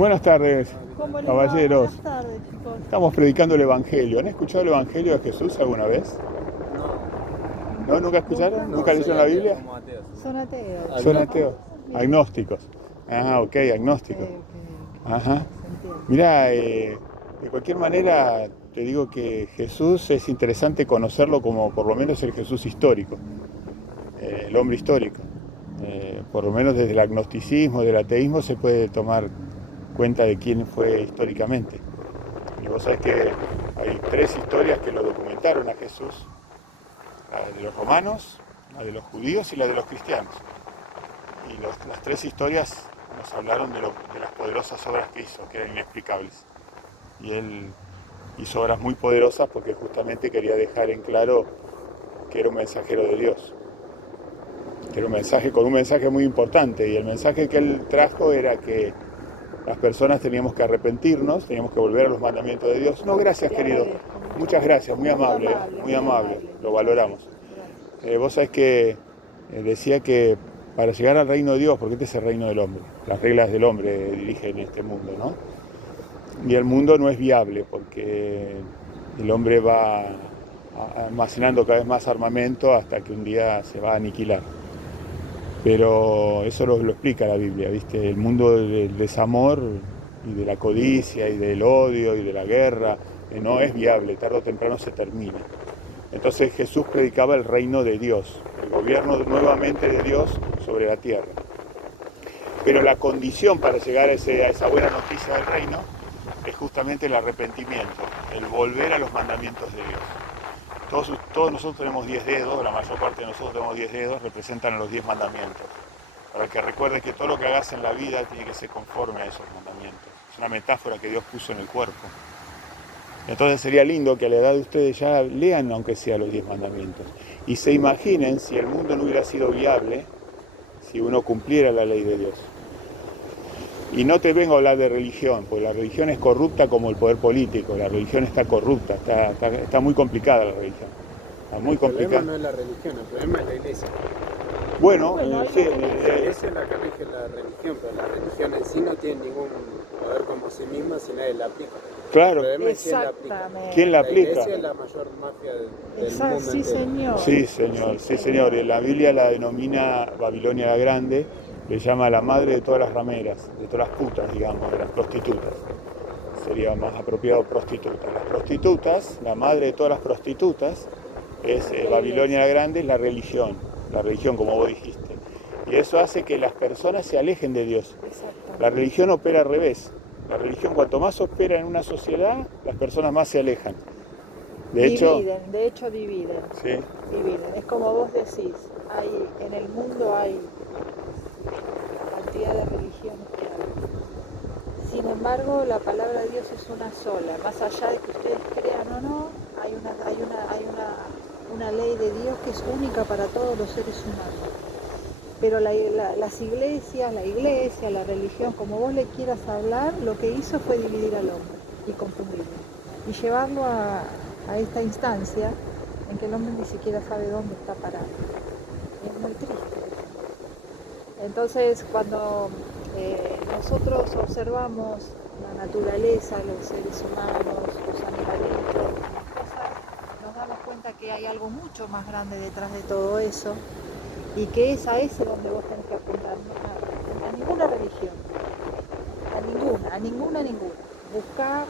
Buenas tardes, ¿Cómo les va? caballeros. Buenas tardes, chicos. Estamos predicando el Evangelio. ¿Han escuchado el Evangelio de Jesús alguna vez? No, ¿No? ¿Nunca ¿Nunca? escucharon? no, ¿Nunca soy leyeron la ateo, Biblia? somos ateos. Son ateos. ¿Son Agnósticos. ateos? Bien. Agnósticos. Ah, ok, agnósticos. Ok. Ajá. Se entiende. Mirá, de cualquier manera, te digo que Jesús es interesante conocerlo como por lo menos el Jesús histórico, el hombre histórico. Por lo menos desde el agnosticismo, del ateísmo, se puede tomar cuenta de quién fue históricamente. Y vos sabés que hay tres historias que lo documentaron a Jesús: la de los romanos, la de los judíos y la de los cristianos. Y las tres historias nos hablaron de las poderosas obras que hizo, que eran inexplicables. Y él hizo obras muy poderosas porque justamente quería dejar en claro que era un mensajero de Dios, que era un mensaje con un mensaje muy importante. Y el mensaje que él trajo era que las personas teníamos que arrepentirnos, teníamos que volver a los mandamientos de Dios. No, gracias, Le querido. agradezco mucho. Muchas gracias, muy amable, muy amable. Lo Muchas valoramos. gracias. Vos sabés que decía que para llegar al reino de Dios, porque este es el reino del hombre, las reglas del hombre dirigen este mundo, ¿no? Y el mundo no es viable porque el hombre va almacenando cada vez más armamento hasta que un día se va a aniquilar. Pero eso lo explica la Biblia, ¿viste? El mundo del desamor y de la codicia y del odio y de la guerra no es viable, tarde o temprano se termina. Entonces Jesús predicaba el reino de Dios, el gobierno nuevamente de Dios sobre la tierra. Pero la condición para llegar a esa buena noticia del reino es justamente el arrepentimiento, el volver a los mandamientos de Dios. Todos nosotros tenemos 10 dedos, la mayor parte de nosotros tenemos 10 dedos, representan los 10 mandamientos. Para que recuerdes que todo lo que hagas en la vida tiene que ser conforme a esos mandamientos. Es una metáfora que Dios puso en el cuerpo. Entonces sería lindo que a la edad de ustedes ya lean aunque sea los 10 mandamientos. Y se imaginen si el mundo no hubiera sido viable si uno cumpliera la ley de Dios. Y no te vengo a hablar de religión, porque la religión es corrupta como el poder político. La religión está corrupta, está muy complicada la religión. Está muy complicada. El problema no es la religión, el problema es la iglesia. Bueno, sí, La iglesia es la que rige la religión, pero la religión en sí no tiene ningún poder como sí misma si nadie la aplica. claro. El problema es quién la aplica. Exactamente. ¿Quién la La aplica? iglesia es la mayor mafia del Exacto, mundo sí, entero. señor. Sí, señor. La Biblia la denomina Babilonia la Grande, le llama la madre de todas las rameras, de todas las putas, digamos, de las prostitutas. Sería más apropiado prostitutas. Las prostitutas, la madre de todas las prostitutas, es Babilonia la Grande, es la religión como vos dijiste. Y eso hace que las personas se alejen de Dios. Exactamente. La religión opera al revés. La religión, cuanto más opera en una sociedad, las personas más se alejan. De hecho, Dividen. sí, Dividen. Es como vos decís, en el mundo hay cantidad de religiones que hay. Sin embargo, la palabra de Dios es una sola. Más allá de que ustedes crean o no, hay una ley de Dios que es única para todos los seres humanos. Pero las iglesias, la religión, como vos le quieras hablar, lo que hizo fue dividir al hombre y confundirlo. Y llevarlo a esta instancia en que el hombre ni siquiera sabe dónde está parado. Es muy triste. Entonces, cuando nosotros observamos la naturaleza, los seres humanos, los animalitos, las cosas, nos damos cuenta que hay algo mucho más grande detrás de todo eso y que es a ese donde vos tenés que apuntar, no a ninguna religión, a ninguna. Buscar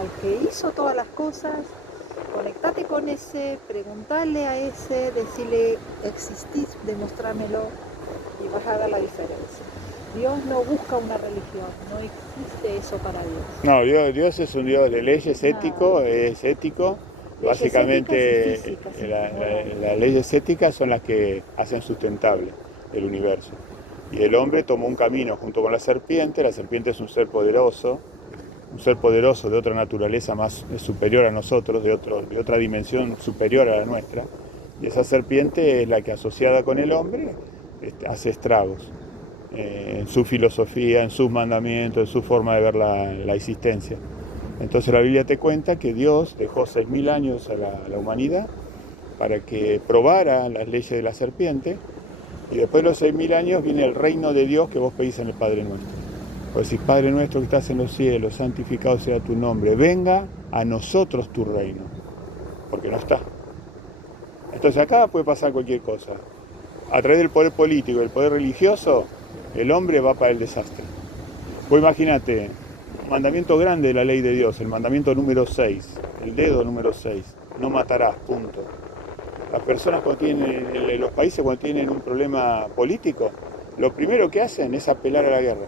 al que hizo todas las cosas, conectate con ese, preguntarle a ese, decirle existís, demostrármelo y vas a ver la diferencia. Dios no busca una religión, no existe eso para Dios. no, Dios es un Dios de leyes ético, es ético. Leyes Básicamente éticas y físicas, las leyes éticas son las que hacen sustentable el universo. Y el hombre tomó un camino junto con la serpiente es un ser poderoso de otra naturaleza más superior a nosotros, de otra dimensión superior a la nuestra. Y esa serpiente es la que asociada con el hombre hace estragos en su filosofía, en sus mandamientos, en su forma de ver la existencia. Entonces la Biblia te cuenta que Dios dejó 6.000 años a la humanidad para que probara las leyes de la serpiente, y después de los 6.000 años viene el reino de Dios que vos pedís en el Padre Nuestro. Pues si Padre nuestro que estás en los cielos, santificado sea tu nombre, venga a nosotros tu reino, porque no está. Entonces acá puede pasar cualquier cosa. A través del poder político y el poder religioso, el hombre va para el desastre. Vos imagínate, mandamiento grande de la ley de Dios, el mandamiento número 6, el dedo número 6, no matarás, punto. Las personas cuando tienen, en los países cuando tienen un problema político, lo primero que hacen es apelar a la guerra,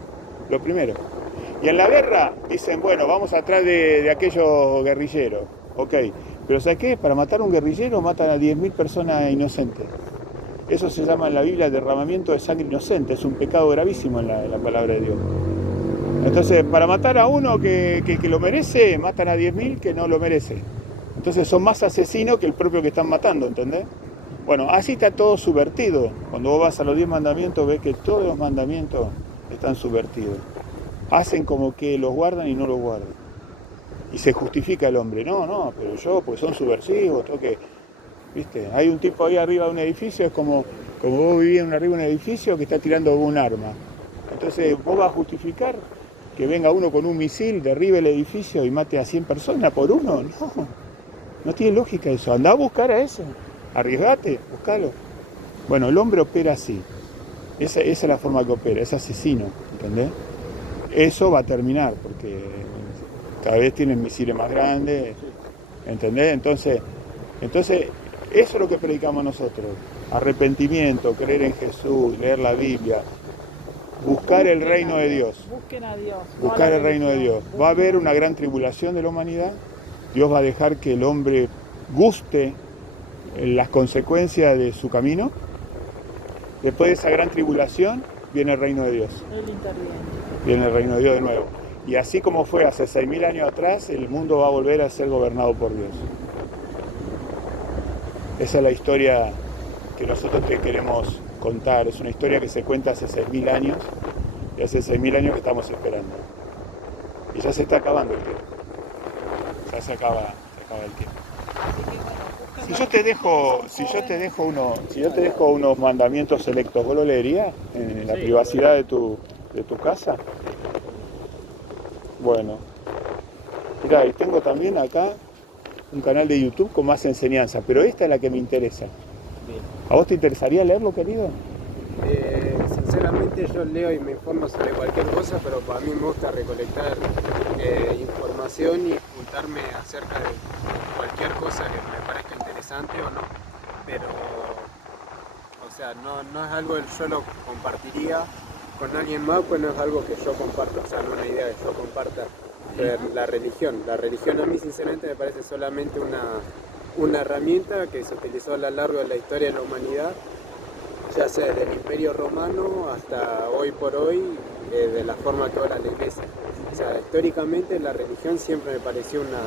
lo primero. Y en la guerra dicen, bueno, vamos atrás de aquellos guerrilleros, ok, pero ¿sabes qué? Para matar a un guerrillero matan a 10.000 personas inocentes. Eso se llama en la Biblia derramamiento de sangre inocente, es un pecado gravísimo en la palabra de Dios. Entonces, para matar a uno que lo merece, matan a 10.000 que no lo merece. Entonces son más asesinos que el propio que están matando, ¿entendés? Bueno, así está todo subvertido. Cuando vos vas a los 10 mandamientos, ves que todos los mandamientos están subvertidos. Hacen como que los guardan y no los guardan. Y se justifica el hombre. No, pero yo, pues son subversivos, tengo que... ¿Viste? Hay un tipo ahí arriba de un edificio, es como vos vivís arriba de un edificio que está tirando un arma. Entonces, ¿vos vas a justificar que venga uno con un misil, derribe el edificio y mate a 100 personas por uno? No tiene lógica eso. Andá a buscar a eso. Arriesgate, buscalo. Bueno, el hombre opera así. Esa es la forma que opera, es asesino, ¿entendés? Eso va a terminar, porque cada vez tienen misiles más grandes, ¿entendés? Entonces, eso es lo que predicamos nosotros. Arrepentimiento, creer en Jesús, leer la Biblia, buscar el reino de Dios. Busquen a Dios. Buscar el reino de Dios. Va a haber una gran tribulación de la humanidad. Dios va a dejar que el hombre guste las consecuencias de su camino. Después de esa gran tribulación viene el reino de Dios. Él interviene. Viene el reino de Dios de nuevo. Y así como fue hace 6.000 años atrás, el mundo va a volver a ser gobernado por Dios. Esa es la historia que nosotros te queremos contar. Es una historia que se cuenta hace 6.000 años y hace 6.000 años que estamos esperando. Y ya se está acabando el tiempo. Ya se acaba el tiempo. Si yo te dejo unos mandamientos selectos, ¿vos lo leerías en la privacidad de tu casa? Bueno. Mirá, y tengo también acá un canal de YouTube con más enseñanza, pero esta es la que me interesa. ¿A vos te interesaría leerlo, querido? Sinceramente yo leo y me informo sobre cualquier cosa, pero para mí me gusta recolectar información y juntarme acerca de cualquier cosa que me parezca interesante o no. Pero, o sea, no es algo que yo lo compartiría con alguien más, pues no es algo que yo comparto, o sea, no es una idea que yo comparta. La religión a mí sinceramente me parece solamente una herramienta que se utilizó a lo largo de la historia de la humanidad, ya sea desde el Imperio Romano hasta hoy por hoy, de la forma que ahora la Iglesia. O sea, históricamente la religión siempre me pareció una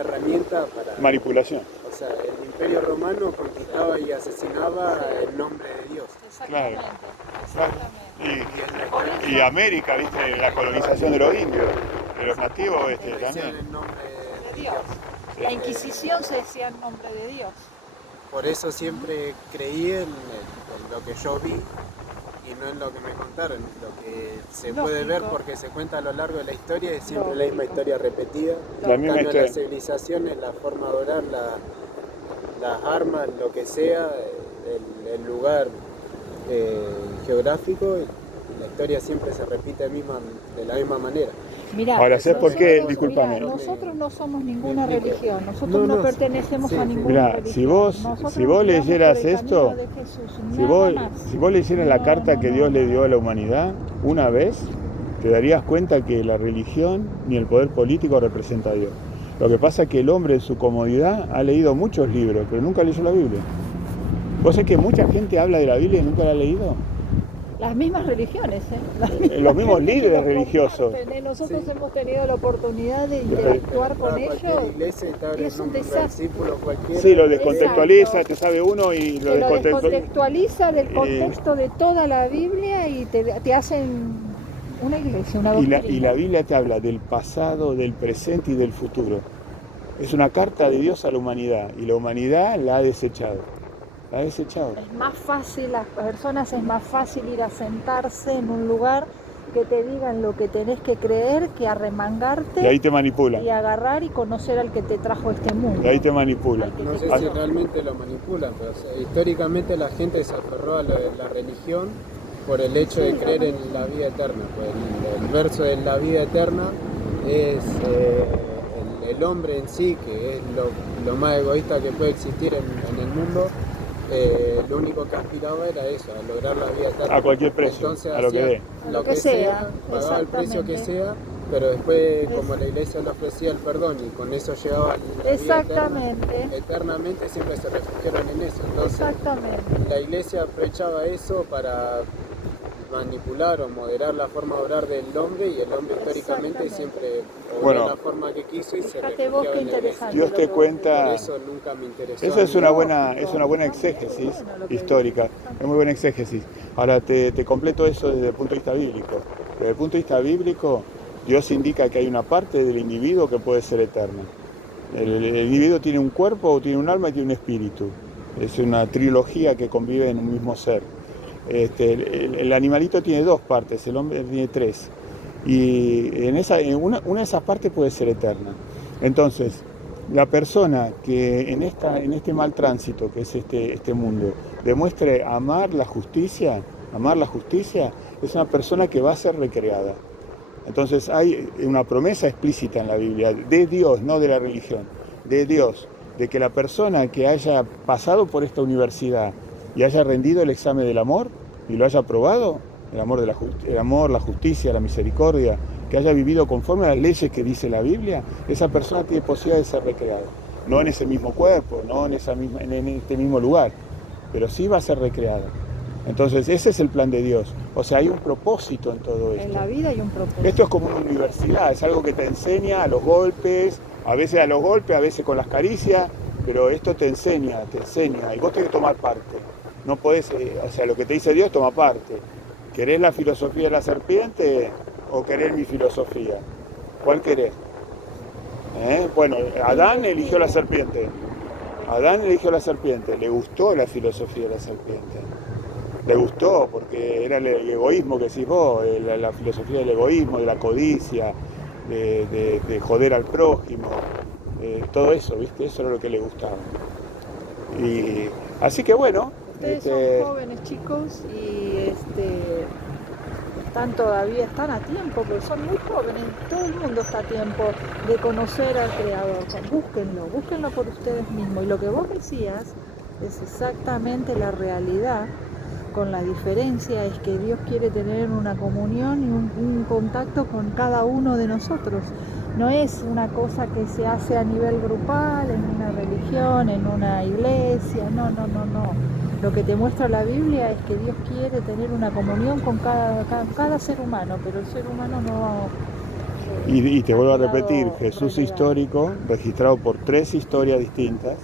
herramienta para... Manipulación. O sea, el Imperio Romano conquistaba y asesinaba en nombre de Dios. Exactamente. Y América, ¿viste? La colonización de los indios, de los nativos también. En nombre De Dios. La Inquisición se decía en nombre de Dios. Por eso siempre creí en lo que yo vi y no en lo que me contaron. Lo que se puede ver porque se cuenta a lo largo de la historia es siempre la misma historia repetida. Las civilizaciones, la forma de orar, las armas, lo que sea, el lugar geográfico, la historia siempre se repite de la misma manera. Mirá, ahora, ¿sabes por qué? Disculpame. Nosotros no somos ninguna religión, nosotros no pertenecemos a ninguna religión. Si vos leyeras esto, si vos leyeras la carta que Dios le dio a la humanidad una vez, te darías cuenta que la religión ni el poder político representa a Dios. Lo que pasa es que el hombre en su comodidad ha leído muchos libros, pero nunca leyó la Biblia. ¿Vos sabés que mucha gente habla de la Biblia y nunca la ha leído? Las mismas religiones, los mismos líderes religiosos. Nosotros hemos tenido la oportunidad de interactuar con ellos y es un desastre. Sí, lo descontextualiza, te sabe uno y lo descontextualiza del contexto de toda la Biblia y te hacen una iglesia, una doctrina. Y la Biblia te habla del pasado, del presente y del futuro. Es una carta de Dios a la humanidad y la humanidad la ha desechado. La ha desechado. Es más fácil, las personas es más fácil ir a sentarse en un lugar que te digan lo que tenés que creer, que arremangarte Y ahí te manipulan. y agarrar y conocer al que te trajo este mundo. Y ahí te manipulan. Al que No te sé creó. si realmente lo manipulan, pero o sea, históricamente la gente se aferró a la religión por el hecho de creer en la vida eterna. Pues el verso de la vida eterna es el hombre en sí, que es lo más egoísta que puede existir en el mundo. Lo único que aspiraba era eso, a lograr la vida eterna. A cualquier precio, Entonces a lo que hacía dé. lo que sea, pagaba el precio que sea, pero después, como la iglesia le ofrecía el perdón y con eso llegaba la vida Exactamente. eternamente, siempre se refugiaron en eso. Entonces, Exactamente. la iglesia aprovechaba eso para manipular o moderar la forma de obrar del hombre, y el hombre históricamente Exactamente. siempre obró Bueno. de la forma que quiso y se Fíjate vos refugiaba qué en la iglesia. interesante. Dios te lo que vos cuenta. Por eso nunca me interesó. Esa es a mí. una buena exégesis histórica, es muy buena exégesis. Ahora te completo eso desde el punto de vista bíblico. Desde el punto de vista bíblico, Dios indica que hay una parte del individuo que puede ser eterna. El individuo tiene un cuerpo, tiene un alma y tiene un espíritu. Es una trilogía que convive en un mismo ser. El animalito tiene dos partes, el hombre tiene tres. Y una de esas partes puede ser eterna. Entonces, la persona que en este mal tránsito que es este mundo demuestre amar la justicia, es una persona que va a ser recreada. Entonces hay una promesa explícita en la Biblia, de Dios, no de la religión, de Dios, de que la persona que haya pasado por esta universidad y haya rendido el examen del amor y lo haya aprobado, el amor, la justicia, la misericordia, que haya vivido conforme a las leyes que dice la Biblia, esa persona tiene posibilidad de ser recreada. No en ese mismo cuerpo, no en este mismo lugar, pero sí va a ser recreada. Entonces ese es el plan de Dios. O sea, hay un propósito en todo esto. En la vida hay un propósito. Esto es como una universidad, es algo que te enseña a los golpes, a veces a veces con las caricias, pero esto te enseña, y vos tenés que tomar parte. No podés, o sea, lo que te dice Dios, toma parte. ¿Querés la filosofía de la serpiente o querés mi filosofía? ¿Cuál querés? Bueno, Adán eligió la serpiente. Le gustó la filosofía de la serpiente. Le gustó porque era el egoísmo que decís vos, la filosofía del egoísmo, de la codicia, de joder al prójimo, todo eso, ¿viste? Eso era lo que le gustaba. Y así que bueno. Ustedes son jóvenes chicos y están a tiempo, porque son muy jóvenes, todo el mundo está a tiempo de conocer al Creador. Búsquenlo por ustedes mismos. Y lo que vos decías es exactamente la realidad, con la diferencia es que Dios quiere tener una comunión y un contacto con cada uno de nosotros. No es una cosa que se hace a nivel grupal, en una religión, en una iglesia, no. Lo que te muestra la Biblia es que Dios quiere tener una comunión con cada ser humano, pero el ser humano no... Y te vuelvo a repetir, Jesús histórico, registrado por 3 historias distintas.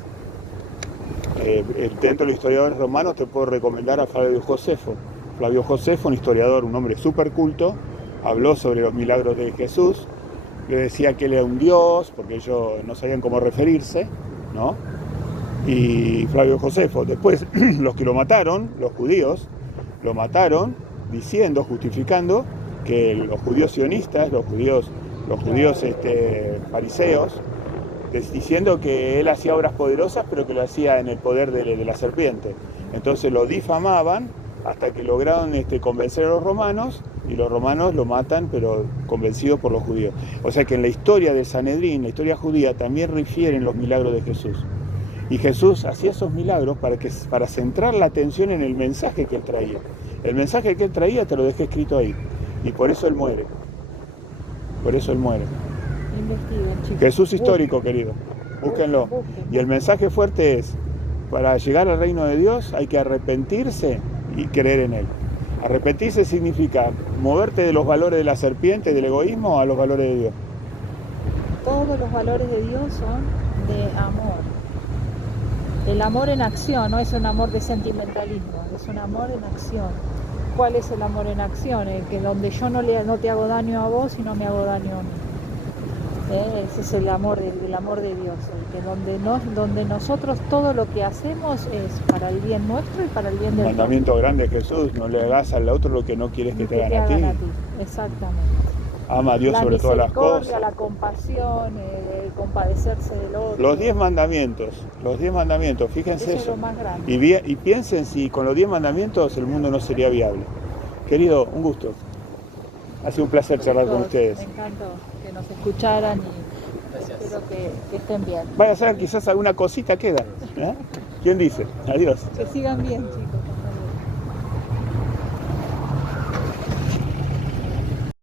Dentro de los historiadores romanos te puedo recomendar a Flavio Josefo. Flavio Josefo, un historiador, un hombre súper culto, habló sobre los milagros de Jesús, le decía que él era un dios, porque ellos no sabían cómo referirse, ¿no? Y Flavio Josefo, después los que lo mataron, los judíos, lo mataron diciendo, justificando que los judíos sionistas, los judíos fariseos, diciendo que él hacía obras poderosas, pero que lo hacía en el poder de la serpiente. Entonces lo difamaban hasta que lograron convencer a los romanos, y los romanos lo matan, pero convencidos por los judíos. O sea que en la historia del Sanedrín, la historia judía, también refieren los milagros de Jesús. Y Jesús hacía esos milagros para centrar la atención en el mensaje que él traía. El mensaje que él traía te lo dejé escrito ahí. Y por eso él muere. Investiguen, chicos. Jesús histórico, querido. Búsquenlo. Y el mensaje fuerte es, para llegar al reino de Dios hay que arrepentirse y creer en Él. Arrepentirse significa moverte de los valores de la serpiente, del egoísmo, a los valores de Dios. Todos los valores de Dios son de amor. El amor en acción, no es un amor de sentimentalismo, es un amor en acción. ¿Cuál es el amor en acción? El que donde yo no te hago daño a vos y no me hago daño a mí. Ese es el amor de Dios, el que donde nosotros todo lo que hacemos es para el bien nuestro y para el bien El del mandamiento grande de Jesús, no le hagas al otro lo que no quieres que te hagan a ti. Exactamente. Ama a Dios La sobre todas las misericordia, cosas. la compasión, el compadecerse del otro. Los 10 mandamientos, fíjense Eso es eso. lo más grande. Y piensen si con los 10 mandamientos el mundo no sería viable. Querido, un gusto. Ha sido un placer charlar con ustedes. Me encantó que nos escucharan y espero que estén bien. Vaya a saber, quizás alguna cosita queda. ¿Eh? ¿Quién dice? Adiós. Que sigan bien, chicos.